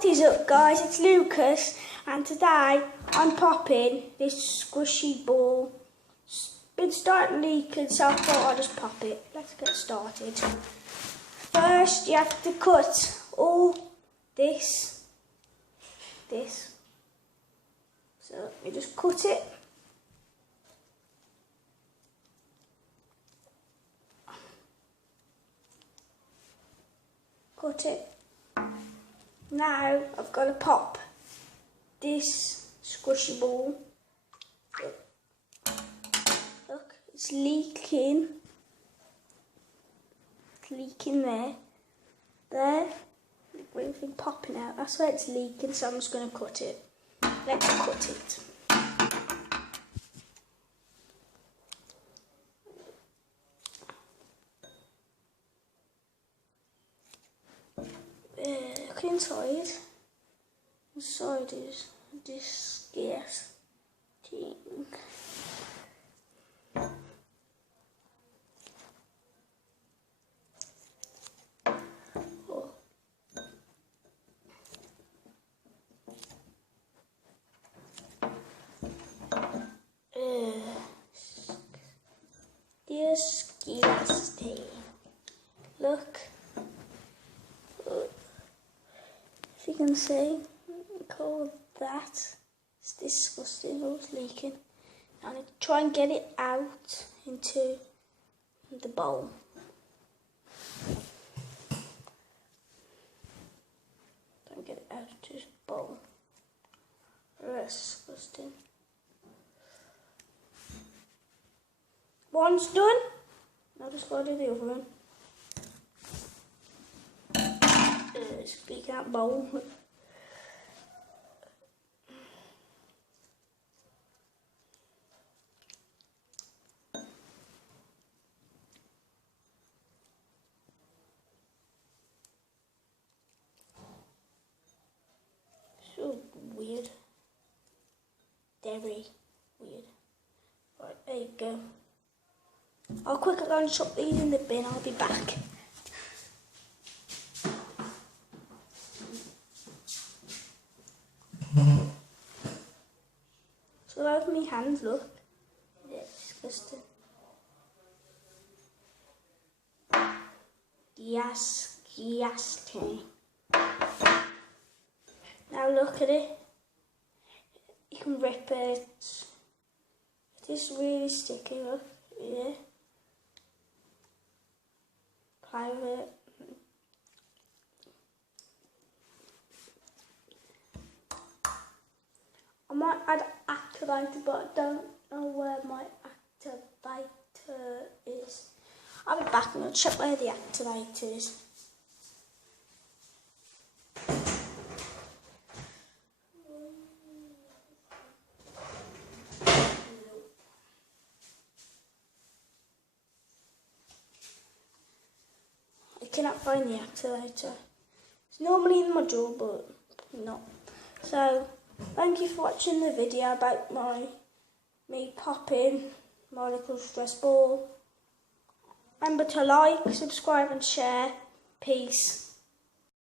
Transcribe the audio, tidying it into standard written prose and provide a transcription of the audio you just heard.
What is up, guys? It's Lucas, and today I'm popping this squishy ball. It's been starting leaking, so I thought I'd just pop it. Let's get started. First, you have to cut all this. So let me just cut it. Cut it. Now I've got to pop this squishy ball. Look, it's leaking. It's leaking there. There. Everything popping out. That's where it's leaking, so I'm just going to cut it. Let's cut it. Look inside. Inside is this gas thing. Oh. Disgusting. Look. If you can see, call that. It's disgusting. Oh, it's leaking. I need to try and get it out into the bowl. Don't get it out into the bowl. That's disgusting. One's done. Now just gotta do the other one. Speak out bowl. So weird. Very weird. Right, there you go. I'll quickly go and chuck these in the bin. I'll be back. So out of my hands, look. Yeah, disgusting. Disgusting. Now look at it. You can rip it. It is really sticky, look. Yeah. Play with it. I might add activator, but I don't know where my activator is. I'll be back and I'll check where the activator is. I cannot find the activator. It's normally in my drawer, but not. So, thank you for watching the video about me popping my little stress ball. Remember to like, subscribe and share. Peace.